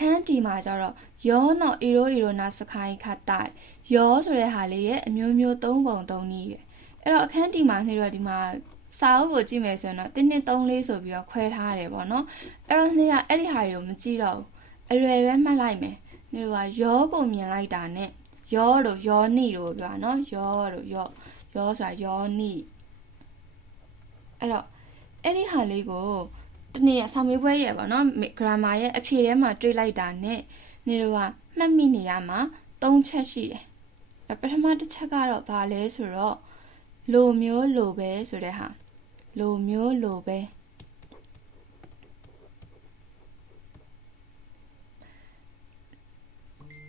အခန်းတီမှာကျတော့ယောနော်အီရိုနာစခိုင်းခတ်တိုင်ယောဆိုတဲ့ဟာလေးရဲ့အမျိုးမျိုး၃ပုံ၃နည်းပဲအဲ့တော့အခန်းတီမှာနေတော့ဒီမှာစာအုပ်ကိုကြည့်မယ်ဆိုရင်တော့1 2 3 4ဆိုပြီးတော့ခွဲထားရတယ်ပေါ့နော်အဲ့တော့နေကအဲ့ဒီဟာတွေကိုမကြည့်တော့ဘူးအလွယ်ပဲမှတ်လိုက်မယ်နေတော့ယောကိုမြင်လိုက်တာနဲ့ယောတို့ယောနိတို့ပြောတာနော်ယောတို့ယောဆိုတာယောနိအဲ့တော့အဲ့ဒီဟာလေးကိုတနေ့ဆောင်းမေးပွဲရဲ့ပေါ့နော် grammar ရဲ့အဖြေထဲမှာတွေ့လိုက်တာနဲ့နေတော့မှတ်မိနေရမှာ၃ချက်ရှိတယ်ပထမတစ်ချက်ကတော့ဘာလဲဆိုတော့လိုမျိုးလိုပဲဆိုတဲ့ဟာလိုမျိုးလိုပဲ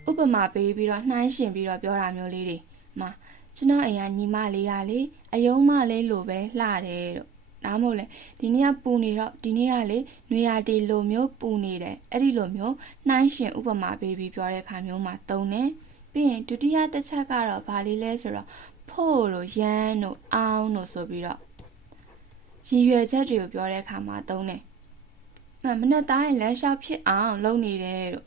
ဥပမာပေးပြီးတော့နှိုင်းရှင်ပြီးတော့ပြောတာမျိုးလေးတွေမှာကျွန်တော်အိမ်ကညီမလေးကလေအယုံမလေးလိုပဲလှတယ်တို့နားမဟုတ်လေဒီနေ့ကပူနေတော့ဒီနေ့ကလေနွေရာတီလိုမျိုးပူနေတယ်အဲ့ဒီလိုမျိုးနှိုင်းရှင်ဥပမာပေးပြီးပြောတဲ့အခါမျိုးမှာသုံးတယ်ပြီးရင်ဒုတိယတစ်ချက်ကတော့ဘာလေးလဲဆိုတော့ဖို့တို့ရမ်းတို့အောင်တို့ဆိုပြီးတော့ရည်ရွယ်ချက်တွေကိုပြောတဲ့အခါမှာသုံးတယ်မနေ့တိုင်းလမ်းလျှောက်ဖြစ်အောင်လုပ်နေတယ်တို့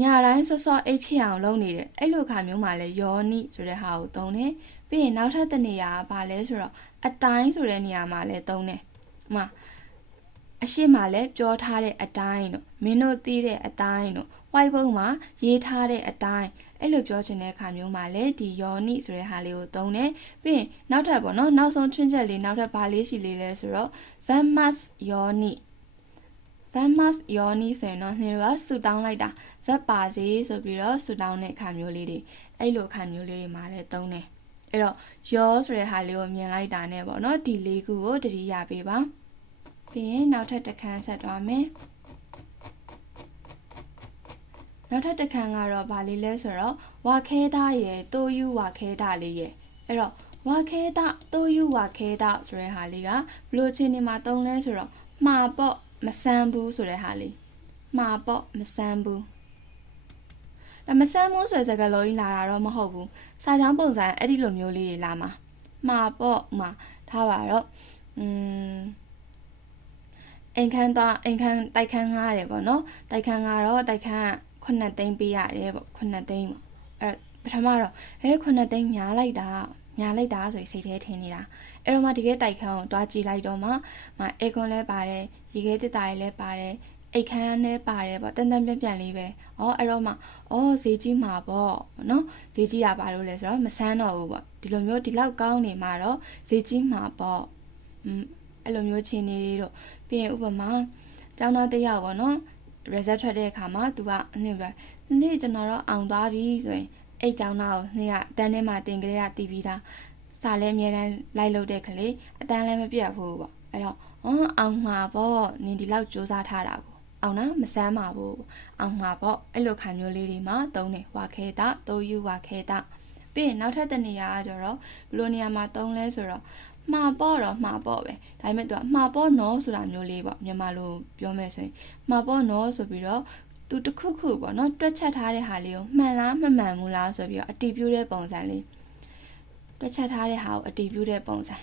ညတိုင်းစောစောအိတ်ဖြစ်အောင်လုပ်နေတယ်အဲ့လိုခါမျိုးမှာလဲယောနိဆိုတဲ့ဟာကိုသုံးတယ်ပြီးရင်နောက်ထပ်တစ်နေရာကဘာလဲဆိုတော့အတိုင်းဆိုတဲ့နေရာမှာလဲသုံးတယ်အရှိမလဲပြောထားတဲ့အတိုင်းတို့မင်းတို့သိတဲ့အတိုင်းတို့ white book မှာရေးထားတဲ့အတိုင်းအဲ့လိုပြောချင်တဲ့အခါမျိုးမှာလဲဒီယောနိဆိုတဲ့ဟာလေးကိုသုံးတယ်ပြီးရင်နောက်ထပ်ပေါ့နော်နောက်ဆုံးချွင်းချက်လေးနောက်ထပ်ဘာလေးရှိလေးလဲဆိုတော့ vamas yoni vamas yoni ဆိုရင်တော့နေတော့ဆူတောင်းလိုက်တာ verb ပါစေဆိုပြီးတော့ဆူတောင်းတဲ့အခါမျိုးလေးတွေအဲ့လိုအခါမျိုးလေးတွေမှာလဲသုံးတယ်အဲ့တော့ယောဆိုတဲ့ဟာလေးကိုမြင်လိုက်တာနဲ့ပေါ့နော်ဒီလေးခုကိုတတိယပေးပါပြီးရင်နောက်ထပ်တစ်ခန်းဆက်သွားမယ်နောက်ထပ်တစ်ခန်းကတော့ဗာလေးလဲဆိုတော့ဝါခဲတာရဲ့တိုးယူဝါခဲတာလေးရဲ့အဲ့တော့ဝါခဲတာတိုးယူဝါခဲတာဆိုတဲ့ဟာလေးကဘလို့ချင်းနေမှာသုံးလဲဆိုတော့မှာပေါ့မဆန်းဘူးဆိုတဲ့ဟာလေးမှာပေါ့မဆန်းဘူးမဆန်းဘူးဆိုတဲ့စကားလုံးကြီးလာတာတော့မဟုတ်ဘူးစာကြောင်းပုံစံအဲ့ဒီလိုမျိုးလေးတွေလာမှာပေါ့မှာထားပါတော့အိမ်ခန်းတိုက်ခန်းငားတယ်ပေါ့နော်တိုက်ခန်းငားတော့တိုက်ခန်း9 သိန်းပေးရတယ်ပေါ့9 သိန်းပေါ့အဲ့ပထမတော့9 သိန်းညားလိုက်တာဆိုရင်စိတ်ထဲထင်နေတာအဲ့တော့မှတကယ်တိုက်ခန်းကိုတွားကြည့်လိုက်တော့မှအေကွန်လဲပါတယ်ရေခဲတစ်တားလည်းပါတယ်အိတ်ခမ်းနဲ့ပါတယ်ပေါ့တန်တန်ပြန်လေးပဲအဲ့တော့မှဈေးကြီးမှာပေါ့နော်ဈေးကြီးရပါလို့လဲဆိုတော့မဆန်းတော့ဘူးပေါ့ဒီလိုမျိုးဒီလောက်ကောင်းနေမှာတော့ဈေးကြီးမှာပေါ့အဲ့လိုမျိုးချင်းနေတော့ပြီးရင်ဥပမာကျောင်းသားတစ်ယောက်ပေါ့နော် result ထွက်တဲ့အခါမှာ तू ကအနည်းပဲနေ့ကျွန်တော်တော့အောင်သွားပြီဆိုရင်အဲ့ကျောင်းသားကိုနေ့ကတန်းထဲမှာတင်ကြရတီးပြီးသားစာလဲအများတန်းလိုက်လို့တဲ့ကလေးအတန်းလည်းမပြတ်ဘူးပေါ့အဲ့တော့အောင်မှာပေါ့နင်ဒီလောက်စူးစမ်းထားတာကိုအောင်နော်မဆမ်းပါဘူးအောင်မှာပေါ့အဲ့လိုခံမျိုးလေးတွေမှာသုံးတယ်ဝါခဲတာတိုးယူဝါခဲတာပြီးရင်နောက်ထပ်တစ်နေရာကကျတော့ဘယ်လိုနေရာမှာသုံးလဲဆိုတော့မှာပေါ့ပဲဒါပေမဲ့ तू မှာပေါ့နော်ဆိုတာမျိုးလေးပေါ့မြန်မာလိုပြောမယ်ဆိုရင်မှာပေါ့နော်ဆိုပြီးတော့ तू တစ်ခုခုပေါ့နော်တွက်ချက်ထားတဲ့ဟာလေးကိုမှန်လားမမှန်ဘူးလားဆိုပြီးတော့အတည်ပြုတဲ့ပုံစံလေးတွက်ချက်ထားတဲ့ဟာကိုအတည်ပြုတဲ့ပုံစံ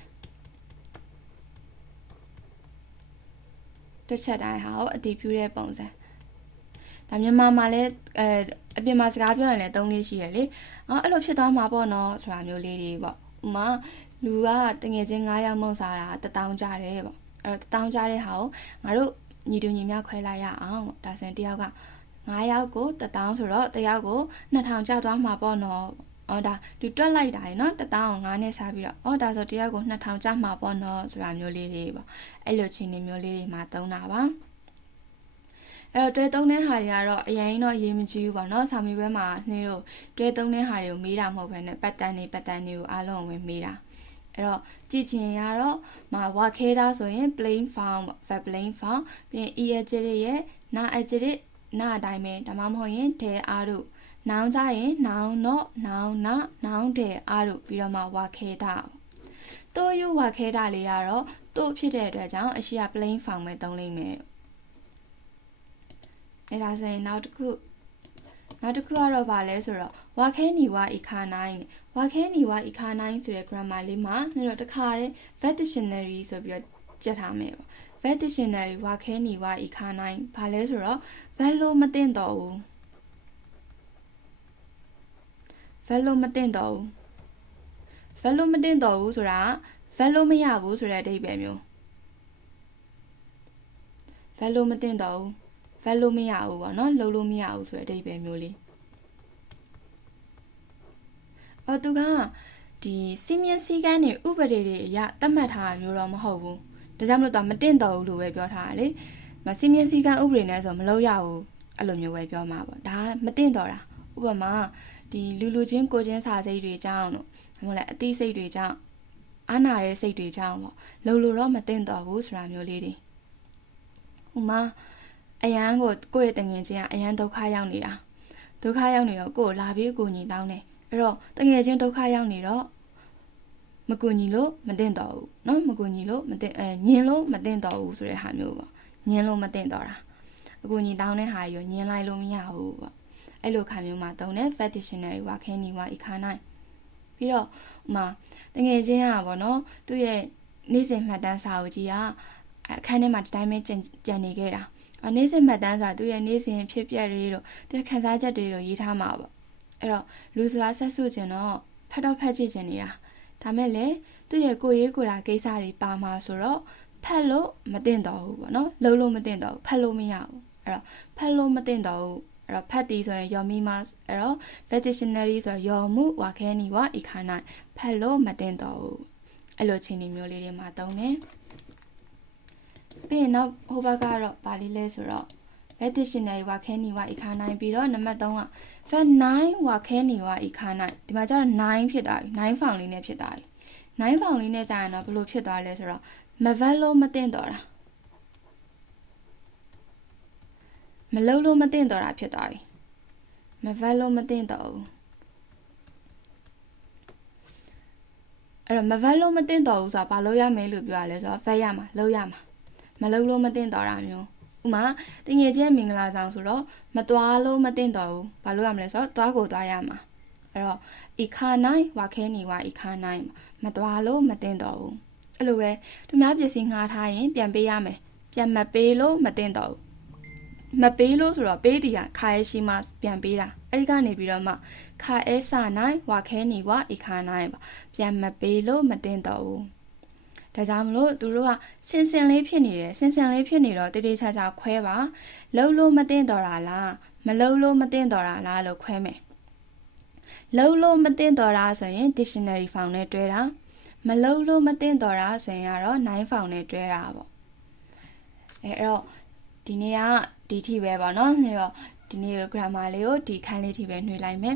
တွက်ချက်ထားတဲ့ဟာကိုအတည်ပြုတဲ့ပုံစံဒါမြန်မာမှာလည်းအပြင်မှာစကားပြောရင်လည်းသုံးလေးရှိရလေအဲ့လိုဖြစ်သွားမှာပေါ့နော်ဆိုတာမျိုးလေးတွေပေါ့ဥမာလူကတငယ်ချင်း9 ယောက်မုံစားတာ1000ကျတယ်ပေါ့အဲ့တော့1000ကျတဲ့ဟာကိုငါတို့ညီတူညီမျှခွဲလိုက်ရအောင်ပေါ့ဒါဆိုရင်တယောက်က9 ယောက်ကို1000ဆိုတော့တယောက်ကို2000ကျသွားမှာပေါ့နော်ဒါသူတွက်လိုက်တာလေနော်1000ကို9နဲ့စားပြီးတော့ဒါဆိုတယောက်ကို2000ကျမှာပေါ့နော်ဆိုတာမျိုးလေးတွေပေါ့အဲ့လိုချင်းတွေမျိုးလေးတွေမှာသုံးတာပါအဲ့တော့တွဲသုံးတဲ့ဟာတွေကတော့အရင်တော့ရေးမကြည့်ဘူးပေါ့နော်။စာမေးပွဲမှာနှင်းတို့တွဲသုံးတဲ့ဟာတွေကိုမေးတာမဟုတ်ဘဲနဲ့ပတ်တန်းတွေကိုအားလုံးဝင်မေးတာ။အဲ့တော့ကြည့်ချင်ရတော့ဝါခဲတာဆိုရင် plain form verb plain form ပြီးရင် adjective ရဲ့ noun adjective နာအတိုင်းပဲဒါမှမဟုတ်ရင် there are တို့ noun ကြရင် noun not noun not noun there are တို့ပြီးတော့ဝါခဲတာ။တိုးယူဝါခဲတာလေးကတော့တိုးဖြစ်တဲ့အတွက်ကြောင့်အရှိက plain form ပဲသုံးလိမ့်မယ်။အဲ့ဒါဆိုရင်နောက်တစ်ခုကတော့ဗာလဲဆိုတော့ဝါခဲနီဝါဤခါနိုင်ဝါခဲနီဝါဤခါနိုင်ဆိုတဲ့ grammar လေးမှာကျွန်တော်တခါတည်း verb dictionary ဆိုပြီးတော့ ကြက်ထားမယ်ပေါ့ Vet Dictionary ဝါခဲနေဝါဤခါနိုင်ဘာလဲဆိုတော့ vet လို့မသိတော့ဘူး vet လို့မသိတော့ဘူး vet လို့မသိတော့ဘူးဆိုတာ vet လို့မရဘူးဆိုတဲ့အဓိပ္ပာယ်မျိုး vet လို့မသိတော့ဘူး vet လို့မရဘူးပေါ့နော်လုံးလို့မရဘူးဆိုတဲ့အဓိပ္ပာယ်မျိုးလေးသူကဒီစီမင်းစည်းကမ်းတွေဥပဒေတွေအရသတ်မှတ်ထားတာမျိုးတော့မဟုတ်ဘူးဒါကြောင့်မလို့တော့မတင်တော့ဘူးလို့ပဲပြောထားတာလေစီမင်းစည်းကမ်းဥပဒေနဲ့ဆိုမလုပ်ရဘူးအဲ့လိုမျိုးပဲပြောမှာပေါ့ဒါမတင်တော့တာဥပမာဒီလူချင်းကိုချင်းစာစိတ်တွေကြောင်းတို့ဒါမှမဟုတ်အသိစိတ်တွေကြောင်းအာနာတဲ့စိတ်တွေကြောင်းပေါ့လုံလို့တော့မတင်တော့ဘူးဆိုတာမျိုးလေးတွေဥမာအရန်ကိုယ့်ရဲ့တငယ်ချင်းကအရန်ဒုက္ခရောက်နေတာဒုက္ခရောက်နေတော့ကိုယ်လာပြီးအကူညီတောင်းတယ်အဲ့တော့တငယ်ချင်းဒုက္ခရောက်နေတော့မကူညီလို့မတင်တော့ဘူးเนาะမကူညီလို့မတင်ညင်လို့မတင်တော့ဘူးဆိုတဲ့ဟာမျိုးပေါ့ညင်လို့မတင်တော့တာအကူညီတောင်းတဲ့ဟာရောညင်လိုက်လို့မရဘူးပေါ့အဲ့လိုခါမျိုးမှာတုံးတဲ့ Vet Dictionary ဝါခဲနေဝါဤခါနိုင်ပြီးတော့ဥမာတငယ်ချင်းကပေါ့နော်သူ့ရဲ့နေ့စဉ်မှတ်တမ်းစာအုပ်ကြီးကအခန်းထဲမှာဒီတိုင်းပဲကြံနေခဲ့တာနေ့စဉ်မှတ်တမ်းဆိုတာသူ့ရဲ့နေ့စဉ်ဖြစ်ပျက်တွေတို့သူ့ခန်းစားချက်တွေတို့ရေးထားမှာပေါ့အဲ့တော့လူဆိုတာဆက်စုခြင်းတော့ဖတ်တော့ဖတ်ကြည့်ခြင်းနေတာဒါမဲ့လေသူ့ရဲ့ကိုရေးကိုတာကိစ္စတွေပါမှာဆိုတော့ဖတ်လို့မတင်တော့ဘူးပေါ့နော်လုံးလို့မတင်တော့ဘူးဖတ်လို့မရဘူးအဲ့တော့ဖတ်လို့မတင်တော့ဘူးအဲ့တော့ဖတ်တီဆိုရင် your mimas အဲ့တော့ Vet Dictionary ဆိုတော့ your မှုဝါခဲနေဝဤခါနိုင်ဖတ်လို့မတင်တော့ဘူးအဲ့လိုချင်းမျိုးလေးတွေမှာတုံးတယ်ပြီးရင်နောက်ဟိုဘက်ကတော့ဗာလေးလဲဆိုတော့ Vet Dictionary ဝါခဲနေဝဤခါနိုင်ပြီးတော့နံပါတ်3က Vet 9ဝါခဲနေဝဤခါနိုင်ဒီမှာကျတော့9ဖြစ်သွားပြီ9ဖောင်လေးနဲ့ဖြစ်သွားပြီ9ဖောင်လေးနဲ့ကြာရင်တော့ဘယ်လိုဖြစ်သွားလဲဆိုတော့မဗတ်လို့မတင်တော့တာမလုံးလို့မတင်တော့တာဖြစ်သွားပြီမဗတ်လို့မတင်တော့ဘူးအဲ့တော့မဗတ်လို့မတင်တော့ဘူးဆိုတာဘာလို့ရမယ်လို့ပြောရလဲဆိုတော့ vet ရမှာလုံးရမှာမလုံးလို့မတင်တော့တာမျိုးဥမာတငယ်ချင်းမင်္ဂလာဆောင်ဆိုတော့မသွားလို့မတင်တော့ဘူးဘာလို့ရမလဲဆိုတော့သွားကိုသွားရမှာအဲ့တော့ဤခါနိုင်ဝါခဲနေဝါဤခါနိုင်မသွားလို့မတင်တော့ဘူးအဲ့လိုပဲသူများပစ္စည်းငှားထားရင်ပြန်ပေးရမယ်ပြန်မပေးလို့မတင်တော့ဘူးမပေးလို့ဆိုတော့ပေးတီကခါရဲရှိမှပြန်ပေးတာအဲ့ဒီကနေပြီးတော့မှခါအဲစနိုင်ဝါခဲနေဝါဤခါနိုင်ပါပြန်မပေးလို့မတင်တော့ဘူးဒါကြောင့်မလို့သူတို့ကစင်စင်လေးဖြစ်နေတယ်စင်စင်လေးဖြစ်နေတော့တေးသေးချာချာခွဲပါလှုပ်လို့မတင်တော့တာလားမလှုပ်လို့မတင်တော့တာလားလို့ခွဲမယ်လှုပ်လို့မတင်တော့တာဆိုရင် dictionary ဖောင်နဲ့တွဲတာမလှုပ်လို့မတင်တော့တာဆိုရင်ကတော့9ဖောင်နဲ့တွဲတာပေါ့အဲ့တော့ဒီနေ့ကဒီထိပဲပေါ့နော်အဲ့တော့ဒီနေ့ grammar လေးကိုဒီခန်းလေးထိပဲနှွှေလိုက်မယ်